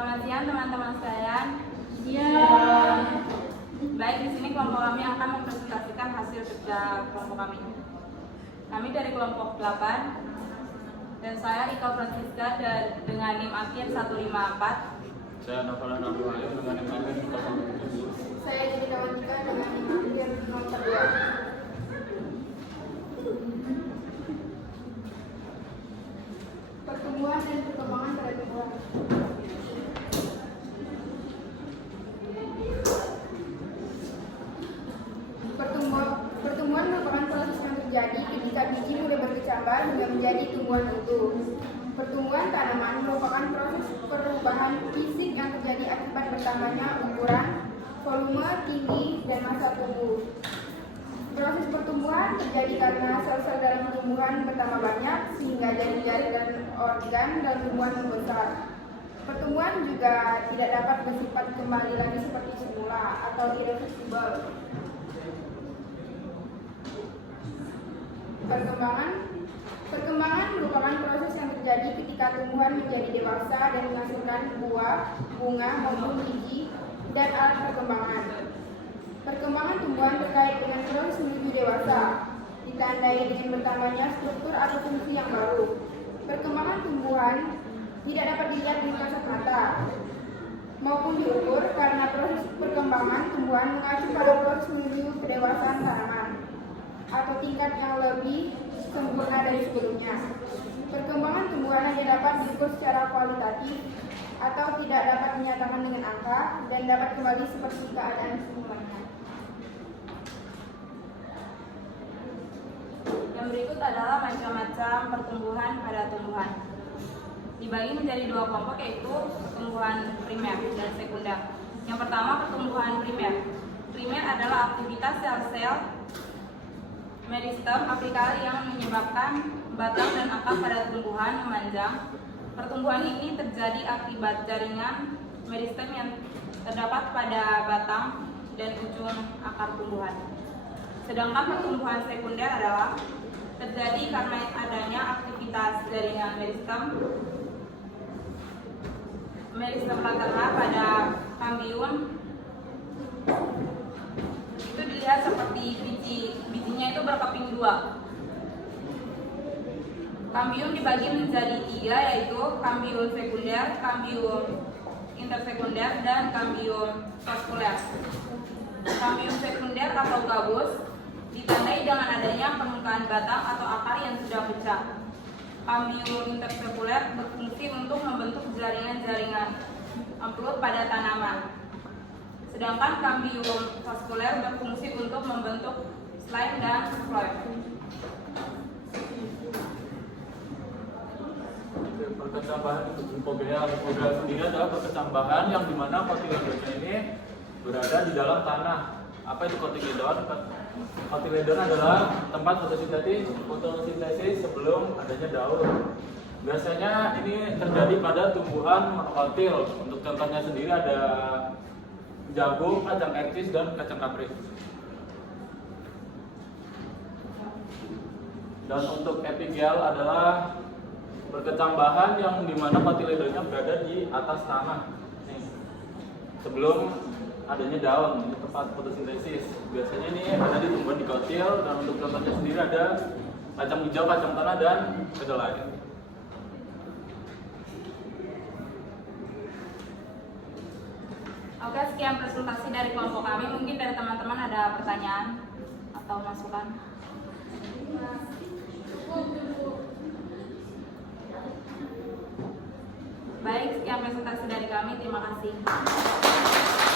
Selamat siang teman-teman sekalian. Iya. Baik, di sini kelompok kami akan mempresentasikan hasil kerja kelompok kami. Kami dari kelompok 8 dan saya Ika Francisca dengan NIM akhir 154. Saya Novala Nabuhayo dengan NIM akhir 017. Saya jadi kawan Ika dengan NIM akhir 02. Pertumbuhan dan perkembangan pada tumbuhan. Pertumbuhan merupakan proses yang terjadi ketika biji mulai berkecambah hingga menjadi tumbuhan utuh. Pertumbuhan tanaman merupakan proses perubahan fisik yang terjadi akibat bertambahnya ukuran, volume, tinggi, dan masa tumbuh. Proses pertumbuhan terjadi karena sel-sel dalam tumbuhan bertambah banyak sehingga jari-jari dan organ dalam tumbuhan membesar. Pertumbuhan juga tidak dapat bersifat kembali lagi seperti semula atau irreversibel. Perkembangan merupakan proses yang terjadi ketika tumbuhan menjadi dewasa dan menghasilkan buah, bunga, maupun biji dan alat perkembangan. Perkembangan tumbuhan terkait dengan proses menuju dewasa, ditandai dengan bertambahnya struktur atau fungsi yang baru. Perkembangan tumbuhan tidak dapat dilihat dengan kasat mata maupun diukur karena proses perkembangan tumbuhan mengacu pada proses menuju kedewasaan tanaman atau tingkat yang lebih sempurna dari sebelumnya. Perkembangan tumbuhan hanya dapat diukur secara kualitatif atau tidak dapat dinyatakan dengan angka dan dapat kembali seperti keadaan semulanya. Yang berikut adalah macam-macam pertumbuhan pada tumbuhan. Dibagi menjadi dua kelompok, yaitu pertumbuhan primer dan sekunder. Yang pertama, pertumbuhan primer. Primer adalah aktivitas sel-sel meristem apikal yang menyebabkan batang dan akar pada tumbuhan memanjang. Pertumbuhan ini terjadi akibat jaringan meristem yang terdapat pada batang dan ujung akar tumbuhan. Sedangkan pertumbuhan sekunder adalah terjadi karena adanya aktivitas jaringan meristem lateral pada kambium. Itu dilihat seperti bijinya itu berkeping dua. Kambium dibagi menjadi tiga, yaitu kambium sekunder, kambium intersekunder, dan kambium vaskuler. Kambium sekunder atau gabus ditandai dengan adanya permukaan batang atau akar yang sudah pecah. Kambium intersekuler berfungsi untuk membentuk jaringan-jaringan amplur pada tanaman. Sedangkan kambium vaskuler berfungsi untuk membentuk slime dan phloem. Perkecambahan hidropodia sendiri adalah perkecambahan yang dimana kotiledonnya ini berada di dalam tanah. Apa itu kotiledon? Kotiledon adalah tempat fotosintesis sebelum adanya daun. Biasanya ini terjadi pada tumbuhan monokotil. Untuk contohnya sendiri ada jagung, kacang eksis, dan kacang kapri. Dan untuk epigel adalah perkecambahan yang dimana kotiledonnya berada di atas tanah. Nih, sebelum adanya daun, ini tempat fotosintesis. Biasanya ini ada di tumbuhan dikotil, dan untuk contohnya sendiri ada kacang hijau, kacang tanah, dan kedelai. Oke, sekian presentasi dari kelompok kami. Mungkin dari teman-teman ada pertanyaan atau masukan? Baik, sekian presentasi dari kami. Terima kasih.